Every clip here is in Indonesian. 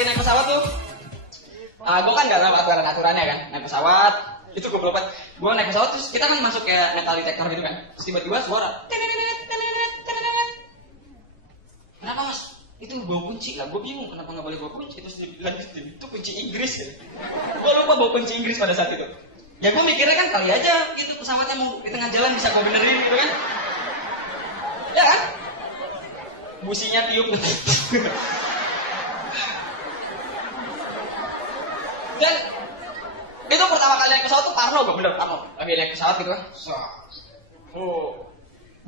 kali naik pesawat tuh, gue kan nggak tahu aturan-aturannya kan, naik pesawat itu gue belum. Gue naik pesawat terus kita kan masuk kayak metal detector gitu kan, terus tiba-tiba suara. Kenapa mas? Itu bawa kunci lah, gue bingung kenapa nggak boleh bawa kunci. Terus dilanjutin, itu kunci Inggris ya. Gue lupa bawa kunci Inggris pada saat itu. Ya gue mikirnya kan kali aja gitu pesawatnya mau di tengah jalan bisa gue benerin gitu kan. Ya kan? Businya tiup. Dan itu pertama kali naik pesawat tuh parno gue, bener parno. Lagi naik pesawat gitu kan. Oh,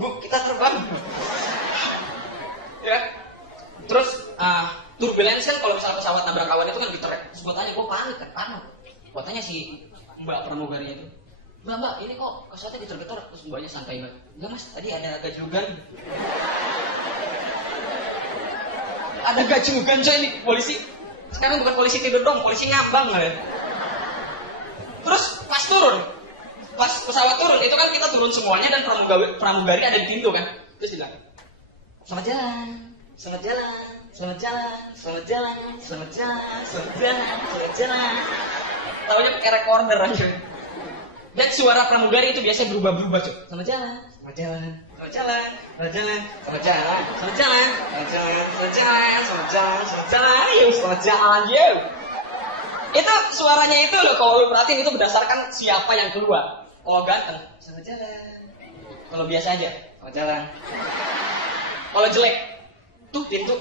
bu kita terbang. Ya. Terus turbulence kan kalau misalnya pesawat nabrak awan itu kan diterek. Terus gue tanya, gue panik kan, parno. Gue tanya si mbak pramugarinya itu, mbak ini kok pesawatnya getar-getar. Terus mbaknya santai banget, enggak mas, tadi ada gajrugan. Ada gajrugan coy, ini polisi. Sekarang bukan polisi tidur dong, polisi ngambang lah ya. Terus pas pesawat turun, itu kan kita turun semuanya dan pramugari ada di pintu kan. Terus bilang, selamat jalan, selamat jalan, selamat jalan, selamat jalan, selamat jalan, selamat jalan, selamat jalan. Taunya pakai recorder aja. Dan suara pramugari itu biasanya berubah-berubah cuy. Selamat jalan, selamat jalan, selamat jalan, selamat jalan, selamat jalan, selamat jalan, selamat jalan, selamat jalan, selamat jalan, selamat jalan, yuk selamat jalan yuk. Itu suaranya itu loh, kalau lu perhatiin itu berdasarkan siapa yang keluar. Kalau ganteng, selamat jalan. Kalau biasa aja, selamat jalan. Kalau jelek, tuh pintu.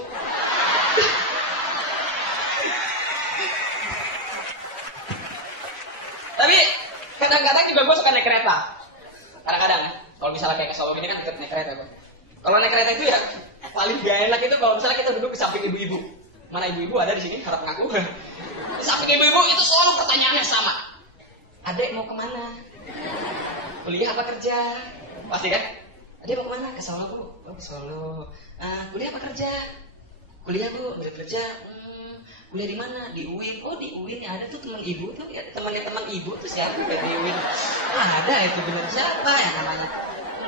Tapi kadang-kadang juga gue suka naik kereta. Kadang-kadang, kalau misalnya kayak ke Solo gini kan deket naik kereta gue. Kalau naik kereta itu ya paling gak enak itu kalau misalnya kita duduk di samping ibu-ibu. Mana ibu-ibu ada di sini, harap ngaku. Di samping ibu-ibu itu selalu pertanyaannya sama. Adek mau kemana? Kuliah apa kerja? Pasti kan? Adek mau kemana? Ke Solo bu. Oh ke Solo. Kuliah apa kerja? Kuliah bu, kerja. Kuliah di mana? Di UIN. Oh di UIN ya, ada tuh teman ibu tuh, ya, teman ibu tuh siapa di UIN? Ada itu bener, siapa ya namanya?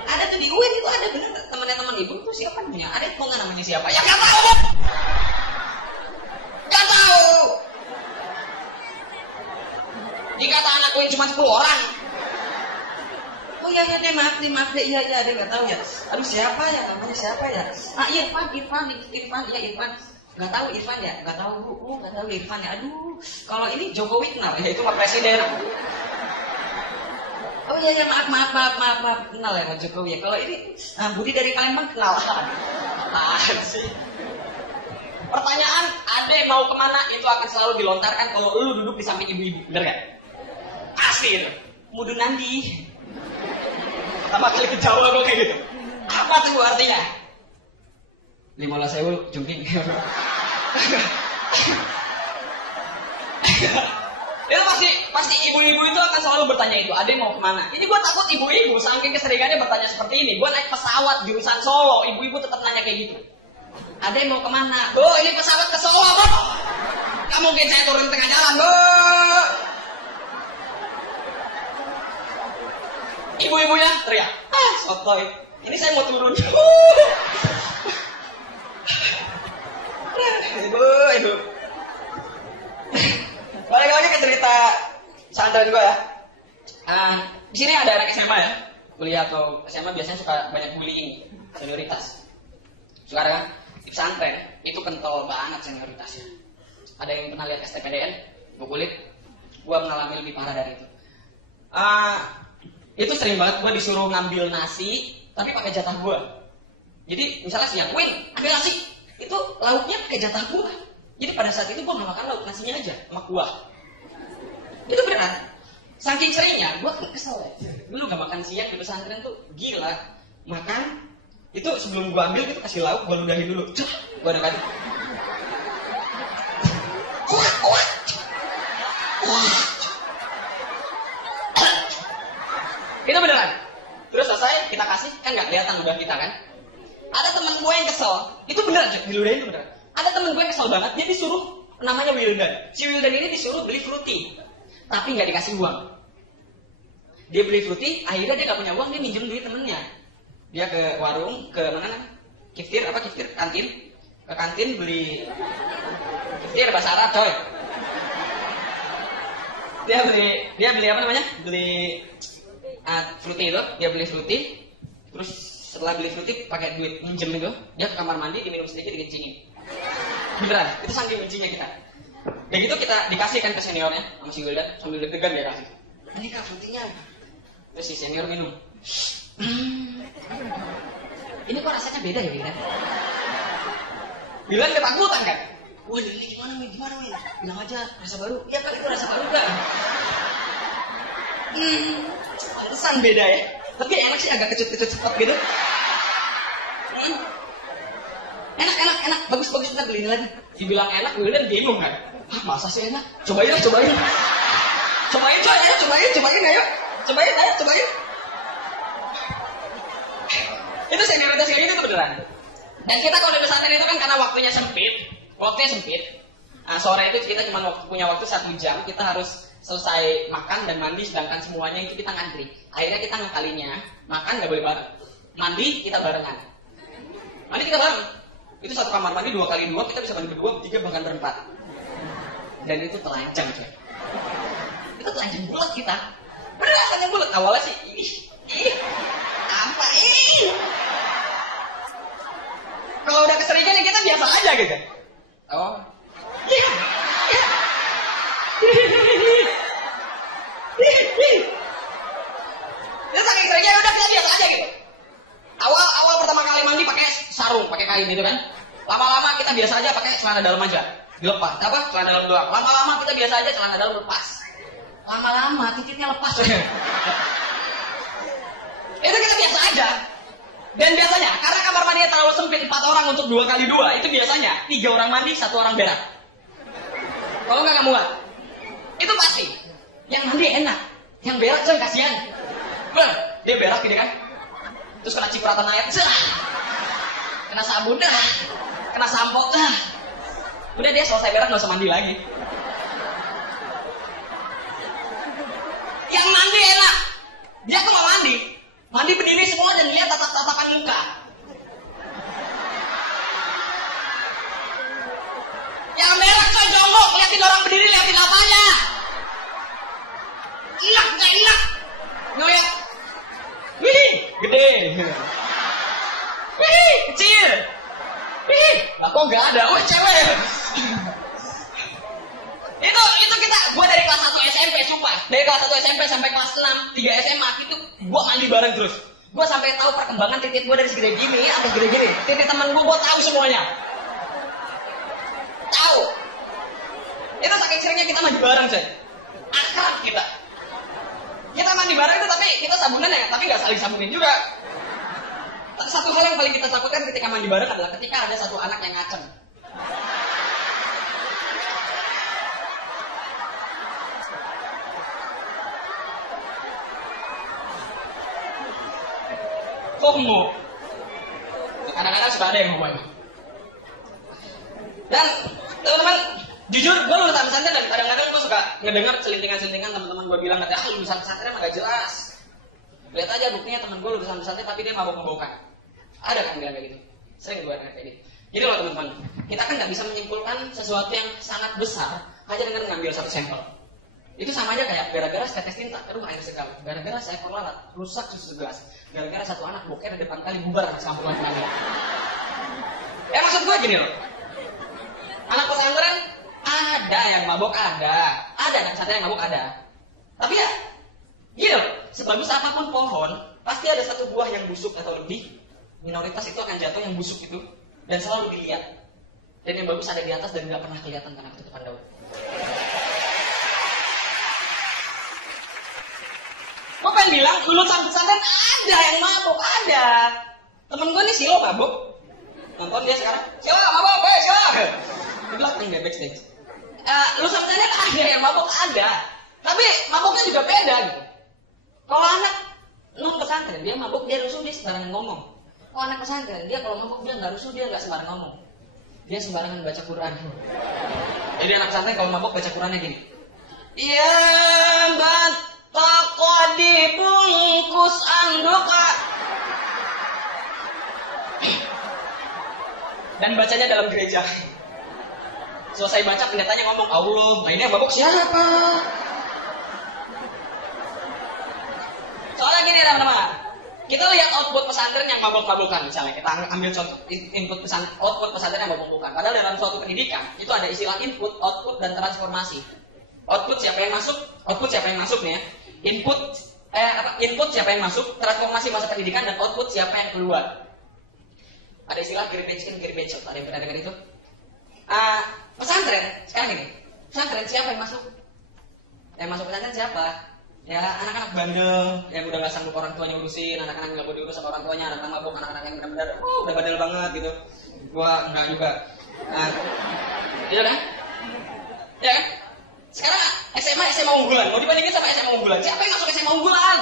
Ada tuh di UIN itu ada bener teman ibu tuh siapa namanya? Ada kok nggak namanya siapa? Ya nggak tahu. Nggak tahu. Dikata anak UIN cuma 10 orang. Oh iya deh maaf deh iya deh nggak tahu ya. Aduh siapa ya namanya siapa ya? Irfan ya Irfan. Nggak tahu Irfan ya, nggak tahu bu, nggak tahu Irfan ya. Aduh, kalau ini Jokowi kenal ya, itu mah presiden. Oh iya maaf, kenal ya sama Jokowi ya. Kalau ini Budi dari Palembang kenal. Sih. Pertanyaan adek mau kemana itu akan selalu dilontarkan kalau lu duduk di samping ibu-ibu, bener gak? Pasti itu. Mudu nandi. Pertama kali ke Jawa gue kayak gitu. Apa tuh artinya? 15.000 jungking. Itu pasti ibu-ibu itu akan selalu bertanya itu, adek mau kemana? Ini gue takut ibu-ibu saking keseringannya bertanya seperti ini. Gue naik pesawat jurusan Solo, ibu-ibu tetap nanya kayak gitu. Adek mau kemana? Bu, ini pesawat ke Solo, bu. Gak mungkin saya turun tengah jalan, bu. Ibu-ibunya teriak, sotoy. Ini saya mau turun. Ibu. Balik lagi ke cerita pesantren gue ya. Di sini ada anak SMA ya, kuliah atau SMA biasanya suka banyak bullying, senioritas. Sekarang di pesantren itu kental banget senioritasnya. Ada yang pernah lihat STPDN, gue kulit, gue mengalami lebih parah dari itu. Itu sering banget gue disuruh ngambil nasi, tapi pakai jatah gue. Jadi misalnya siang, Win, ambil nasi. Itu lauknya pakai jatah gue. Jadi pada saat itu gue gak makan lauk, nasinya aja sama kuah. Itu beneran. Saking seringnya, gue kesel ya. Dulu gak makan siang di pesantren tuh gila. Makan, itu sebelum gue ambil gitu kasih lauk, gue ludahin dulu. Gue ada kali. Itu beneran. Terus selesai, kita kasih, kan gak kelihatan udah kita kan. Ada teman gue yang kesel, itu beneran, diludahin itu beneran. Ada teman gue yang kesel banget, dia disuruh, namanya Wildan. Si Wildan ini disuruh beli fruity, tapi nggak dikasih uang. Dia beli fruity, akhirnya dia nggak punya uang, dia minjem duit temennya. Dia ke warung, ke mana? Kiftir, kantin. Ke kantin beli Dia ada bahasa Arab coy. Dia beli apa namanya? Beli fruity itu, dia beli fruity. Terus setelah beli fruity pakai duit minjem itu, dia ke kamar mandi diminum sedikit dikencingin. Beneran, itu saking bencinya kita. Dan gitu kita dikasihkan ke seniornya sama si Wildan sambil deg-degan dia kasih. Ini kak fruity-nya. Terus si senior minum. Ini kok rasanya beda ya Wildan? Wildan ketakutan kan? Wah ini gimana Win? Bilang aja rasa baru. Ya kali itu rasa baru kan? Pantesan beda ya. Tapi enak sih, agak kecut-kecut cepat gitu. Enak. Bagus, ntar beliin lagi. Dibilang enak, Wildan bingung kan? Masa sih enak? Cobain. Cobain coy, ayo cobain. Itu senioritas kayak gitu tuh beneran. Dan kita kalau di pesantren itu kan karena waktunya sempit. Nah, sore itu kita cuma punya waktu 1 jam. Kita harus selesai makan dan mandi, sedangkan semuanya itu kita ngantri. Akhirnya kita ngakalinya, makan gak boleh bareng, mandi kita barengan. Itu satu kamar mandi 2x2, kita bisa mandi berdua, 3 bahkan berempat. Dan itu telanjang coy. Itu telanjang bulat kita. Bener rasanya bulat. Awalnya sih apa kalau udah keseringan kita biasa aja gitu. Oh iya. Itu saking seringnya udah kita biasa aja gitu. Awal pertama kali mandi pakai sarung, pakai kain gitu kan. Lama-lama kita biasa aja pakai celana dalam aja. Dilepas. Celana dalam doang. Lama-lama kita biasa aja celana dalam lepas. Lama-lama titiknya lepas. Itu kita biasa aja. Dan biasanya karena kamar mandinya terlalu sempit 4 orang untuk 2x2, itu biasanya 3 orang mandi, 1 orang berak. Kalau nggak muat. Itu pasti. Yang mandi enak, yang berak coy kasihan. Dia berak gini kan. Terus kena cipratan air, kena sabun dah, kena sampo dah. Udah dia selesai berak nggak usah mandi lagi. Yang mandi enak, dia tuh nggak mandi berdiri semua dan lihat tatapan muka. Yang berak coy jongkok, liatin orang berdiri, liatin apanya. Enak nggak enak? Ngeliat, wih gede, wih kecil, wih kok nggak ada, wah cewek. Itu kita, gue dari kelas 1 SMP sumpah, dari kelas 1 SMP sampai kelas 6, 3 SMA itu gue mandi bareng terus. Gue sampai tahu perkembangan titik gue dari segede gini sampai segede gini. Titik teman gue tahu semuanya. Tahu. Itu saking seringnya kita mandi bareng coy. Akrab kita. Kita mandi bareng itu tapi kita sabunan ya, tapi nggak saling sabunin juga. Satu hal yang paling kita takutkan ketika mandi bareng adalah ketika ada satu anak yang ngaceng. Homo. Kadang-kadang suka ada yang ngomong. Dan teman-teman, jujur gue lulusan pesantren dan kadang-kadang gue suka ngedengar selintingan-selintingan teman-teman gue bilang katanya lulusan pesantren agak jelas. Lihat aja buktinya teman gue lulusan pesantren tapi dia mabok-mabokan. Ada kan bilang kayak gitu. Sering gue dengar kayak gitu. Jadi loh teman-teman, kita kan nggak bisa menyimpulkan sesuatu yang sangat besar hanya dengan mengambil satu sampel. Itu sama aja kayak gara-gara setetes tinta, aduh air segal. Gara-gara seekor lalat, rusak susu segelas. Gara-gara satu anak boker di depan kali bubar campur lagi. Ya maksud gue gini loh. Anak pesantren ada yang mabok ada anak pesantren yang mabok ada. Tapi ya gini loh, sebagus apapun pohon, pasti ada satu buah yang busuk atau lebih. Minoritas itu akan jatuh yang busuk itu dan selalu dilihat. Dan yang bagus ada di atas dan nggak pernah kelihatan karena ketutupan daun. Gue pengen bilang, lulusan pesantren ada yang mabuk, ada. Temen gue nih Silo mabuk. Nonton dia sekarang, Silo mabuk, Silo. Di belakang dia backstage. Lulusan pesantren ada yang mabuk, ada. Tapi mabuknya juga beda gitu. Kalau anak non pesantren, dia mabuk, dia rusuh, dia sembarangan ngomong. Kalau anak pesantren, dia kalau mabuk, dia nggak rusuh, dia nggak sembarangan ngomong. Dia sembarangan baca Quran. Jadi anak pesantren kalau mabuk baca Qurannya gini. Iya, toko dibungkus anduka. Dan bacanya dalam gereja. Selesai baca pendetanya ngomong Allah. Nah ini yang mabuk siapa? Soalnya gini teman-teman, kita lihat output pesantren yang mabuk-mabukan misalnya. Kita ambil contoh output pesantren yang mabuk-mabukan. Padahal dalam suatu pendidikan itu ada istilah input, output, dan transformasi. Output siapa yang masuk nih ya. Input siapa yang masuk, transformasi masa pendidikan, dan output siapa yang keluar. Ada istilah garbage in, garbage out. Ada yang pernah dengar itu? Pesantren, sekarang ini pesantren siapa yang masuk? Yang masuk pesantren siapa? Ya anak-anak bandel yang udah gak sanggup orang tuanya urusin, anak-anak yang gak mau diurus sama orang tuanya, anak-anak mabuk, anak-anak yang benar-benar udah bandel banget gitu. Gua enggak juga. Iya kan? Ya kan? Sekarang SMA unggulan, mau dibandingin sama SMA unggulan. Siapa yang masuk SMA unggulan?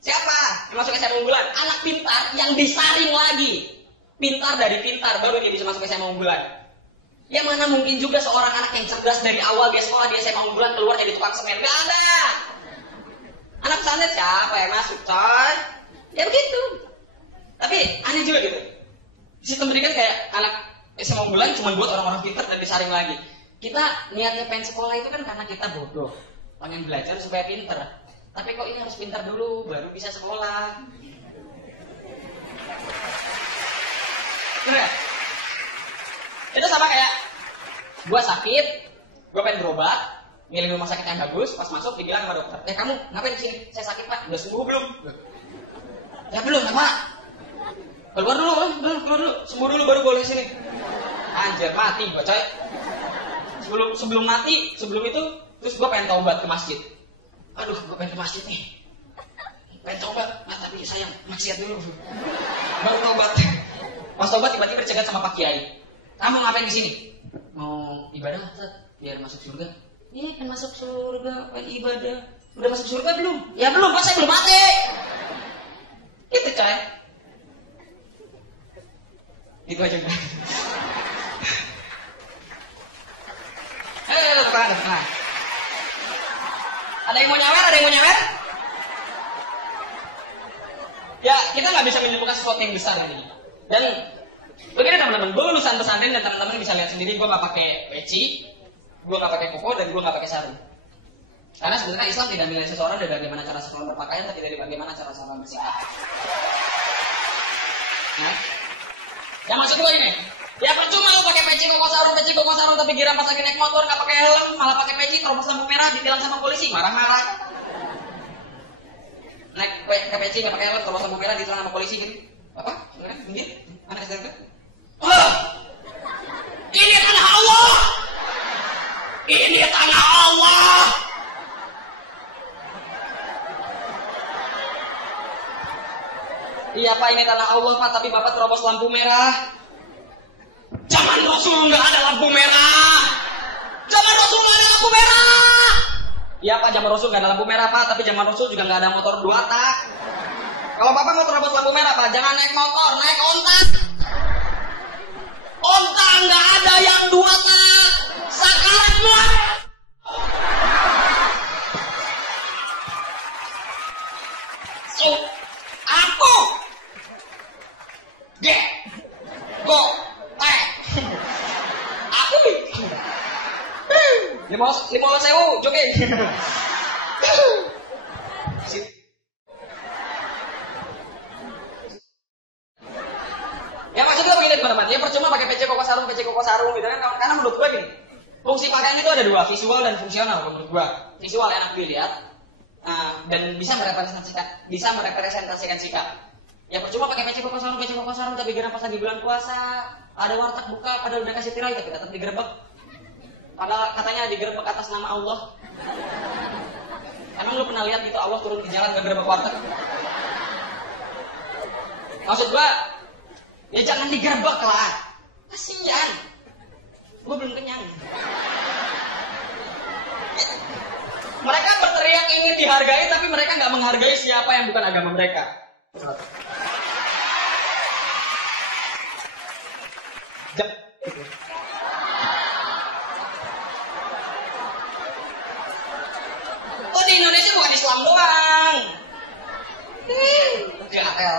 Siapa yang masuk SMA unggulan? Anak pintar yang disaring lagi. Pintar dari pintar, baru dia bisa masuk SMA unggulan. Ya mana mungkin juga seorang anak yang cerdas dari awal dia sekolah di SMA unggulan keluar jadi tukang semen. Gak ada. Anak pesantren siapa yang masuk, coy? Ya begitu. Tapi aneh juga gitu. Sistem pendidikan kayak anak SMA unggulan cuma buat orang-orang pintar dan disaring lagi. Kita niatnya pengen sekolah itu kan karena kita bodoh, pengen belajar supaya pintar. Tapi kok ini harus pintar dulu baru bisa sekolah. Bener? Itu sama kayak gue sakit, gue pengen berobat, milih rumah sakit yang bagus, pas masuk dibilang sama dokter, kamu ngapain di sini? Saya sakit pak, udah sembuh belum? Ya belum, pak. Keluar dulu, sembuh dulu baru boleh sini. Anjir, mati gue coy. Sebelum mati, sebelum itu, terus gue pengen taubat ke masjid. Aduh, gue pengen ke masjid nih. Pengen taubat, tapi sayang, maksiat dulu. Baru taubat. Pas taubat tiba-tiba dicegat sama Pak Kiai. Kamu ngapain di sini? Mau ibadah, Ustaz, biar masuk surga. Iya, kan masuk surga, pengen ibadah. Udah masuk surga belum? Ya belum, Pak, saya belum mati. Itu coy. Itu aja. Nah. Ada yang mau nyawer? Ya, kita nggak bisa menemukan sesuatu yang besar ini. Dan begini teman-teman, gue lulusan pesantren dan teman-teman bisa lihat sendiri, gue nggak pakai peci, gue nggak pakai koko, dan gue nggak pakai sarung. Karena sebenarnya Islam tidak menilai seseorang dari bagaimana cara seseorang berpakaian, tapi dari bagaimana cara seseorang bersikap. Nah, yang maksud gue ini, ya percuma lo pakai peci koko sarung, tapi giram pas lagi naik motor nggak pakai helm, malah pakai peci, terobos lampu merah, ditilang sama polisi, marah-marah. Naik ke peci nggak pakai helm, terobos lampu merah, ditilang sama polisi gitu. Apa? Sebenarnya? Anak STMK? Oh, ini tanah Allah. Ini tanah Allah. Iya Pak, ini tanah Allah Pak, tapi Bapak terobos lampu merah. Zaman Rasul nggak ada lampu merah. Iya Pak, zaman Rasul nggak ada lampu merah Pak, tapi zaman Rasul juga nggak ada motor 2 tak. Kalau Bapak mau terobos lampu merah Pak, jangan naik motor, naik onta. Onta nggak ada yang 2 tak. Sakarat muat. Aku. Go. Aku. 15.000 joget. Ya maksudnya begini teman-teman, ya percuma pakai peci koko sarung gitu kan, karena menurut gue gini, fungsi pakaian itu ada 2, visual dan fungsional menurut gue. Visual enak dilihat, dan bisa merepresentasikan sikap. Ya percuma pakai peci koko sarung, tapi geram pas lagi bulan puasa, ada warteg buka, padahal udah kasih tirai tapi tetap digerebek. Padahal katanya digerebek atas nama Allah. Emang lu pernah lihat gitu Allah turun di jalan gerebek warteg? Maksud gua, ya jangan digerebek lah. Kasihan. Gua belum kenyang. Mereka berteriak ingin dihargai, tapi mereka nggak menghargai siapa yang bukan agama mereka. Oh di Indonesia bukan Islam doang. JHL.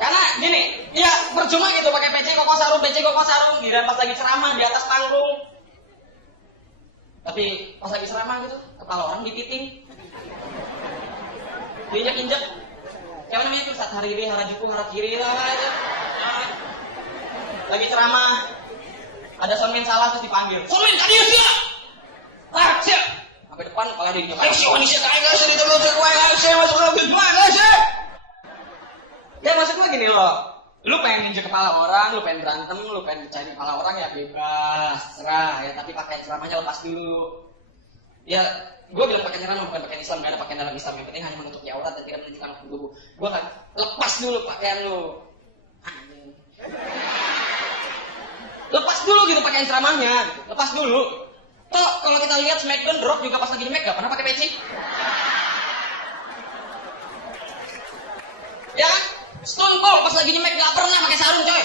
Karena gini, ya percuma gitu pakai peci koko sarung, giliran pas lagi ceramah di atas panggung. Tapi pas lagi ceramah gitu, kepala orang dipiting. Diinjak-injak. Kayak namanya itu saat hari ini, harajuku, harakiri lah aja. Lagi ceramah, ada soundman salah terus dipanggil. Soundman tadi ya? Siap. Sampai depan kepala dia. Ayo si Indonesia kayak gak sih ditemukan kue, ayo sih masuk lagi gimana sih? Ya maksud gue gini loh. Lu pengen nginjek kepala orang, lu pengen berantem, lu pengen pecahin kepala orang ya bebas, serah ya. Tapi pakaian ceramahnya lepas dulu. Ya, gue bilang pakaian ceramah bukan pakaian Islam, gak ada pakaian dalam Islam. Yang penting hanya menutupi aurat dan tidak menunjukkan tubuh. Gue kan lepas dulu pakaian lu. Lepas dulu gitu pakaian ceramahnya, lepas dulu. Toh kalau kita lihat Smackdown, The Rock juga pas lagi di Mac gak pernah pakai peci. Ya kan? Stone Cold pas lagi nyemek gak pernah pakai sarung coy.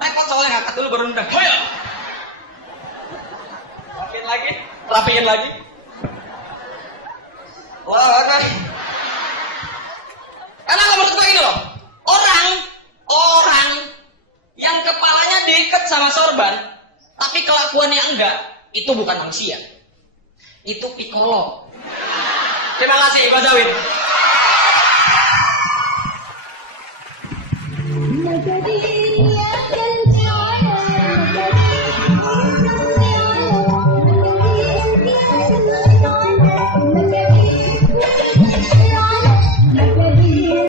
Repot soalnya ngangkat dulu baru nendang. Oh ya. Rapiin lagi. Wah, kan. Karena menurut gue ini loh, orang yang kepalanya diikat sama sorban, tapi kelakuannya enggak, itu bukan manusia. Itu piccolo. Terima kasih, Pak Zawin. Jadi